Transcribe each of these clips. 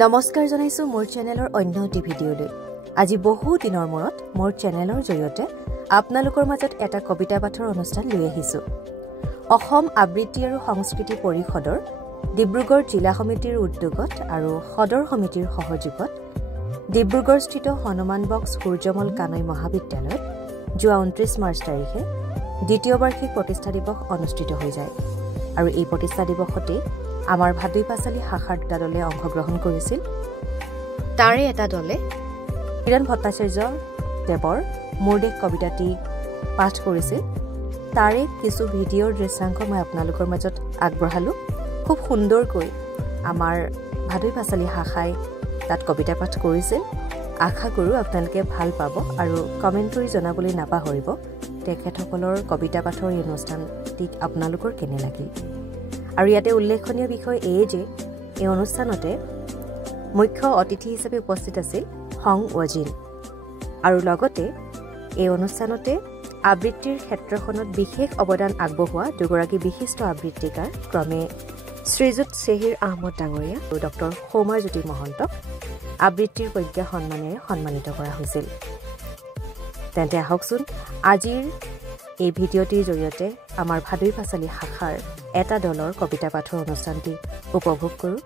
নমস্কাৰ জনাইছো মোৰ চেনেলৰ অন্য এটি ভিডিঅলৈ। আজি বহু দিনৰ মূৰত মোৰ চেনেলৰ জৰিয়তে আপোনালোকৰ মাজত এটা কবিতা পাঠৰ অনুষ্ঠান লৈ আহিছো। অসম আবৃত্তি আৰু সংস্কৃতি পৰিষদৰ ডিব্ৰুগড় জিলা সমিতিৰ উদ্যোগত আৰু সদৰ সমিতিৰ সহযোগত ডিব্ৰুগড়স্থিত হনুমান বক্স সূৰ্যমল কানৈ মহাবিদ্যালয়ত যোৱা 29 মাৰ্চ তাৰিখে দ্বিতীয় বাৰ্ষিক প্ৰতিষ্ঠা দিৱস অনুষ্ঠিত হৈ যায়। আৰু এই প্ৰতিষ্ঠা দিৱসতে আমাৰ ভাদুই পাঁচালী শাখাৰ দুটা দলে অংশগ্ৰহণ কৰিছিল। তাৰে এটা দলে কিৰণ ভট্টাচাৰ্য দেৱৰ মোৰ দেশ কবিতাটি পাঠ কৰিছিল। তাৰে কিছু ভিডিঅ'ৰ দৃশ্যাংশ মই আপোনালোকৰ মাজত আগবঢ়ালোঁ। খুব সুন্দৰকৈ আমাৰ ভাদুই পাঁচালী শাখাই তাত কবিতা পাঠ কৰিছিল। আশা কৰোঁ আপোনালোকে ভাল পাব আৰু কমেণ্ট কৰি জনাবলৈ নাপাহৰিব তেখেতসকলৰ কবিতা পাঠৰ এই অনুষ্ঠানটিত আপোনালোকৰ কেনে লাগিল। আৰু ইয়াতে উল্লেখনীয় বিষয় এই যে এই অনুষ্ঠানতে মুখ্য অতিথি হিচাপে উপস্থিত আছিল হং ৱজিন। আৰু লগতে এই অনুষ্ঠানতে আবৃত্তিৰ ক্ষেত্ৰখনত বিশেষ অৱদান আগবঢ়োৱা দুগৰাকী বিশিষ্ট আবৃত্তিকাৰ ক্ৰমে শ্ৰীযুত ছেহিৰ আহমদ ডাঙৰীয়া আৰু ডক্টৰ সৌমাৰজ্যোতি মহন্তক আবৃত্তিৰ প্ৰজ্ঞা সন্মানেৰে সন্মানিত কৰা হৈছিল। তেন্তে আহকচোন আজিৰ এই ভিডিঅ'টিৰ জৰিয়তে আমাৰ ভাদুই পাঁচালী শাখাৰ এটা দলৰ কবিতা পাঠৰ অনুষ্ঠানটি উপভোগ কৰোঁ।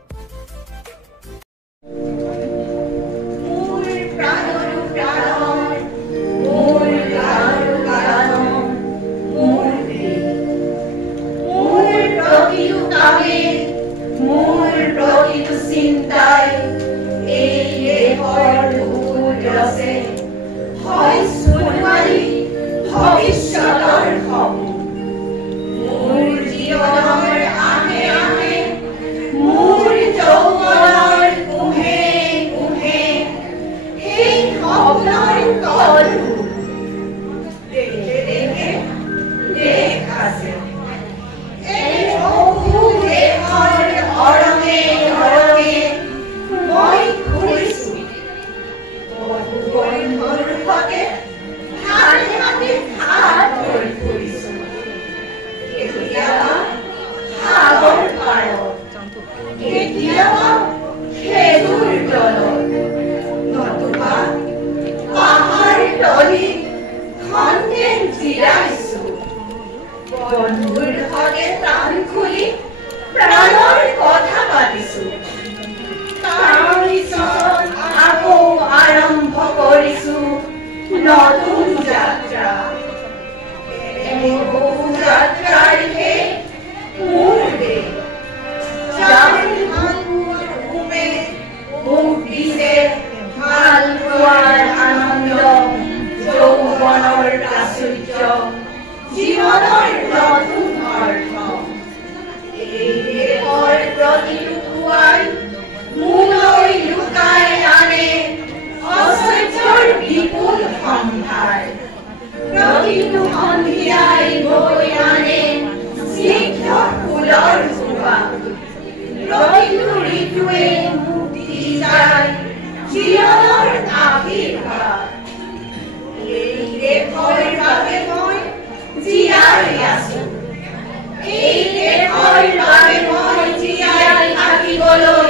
এই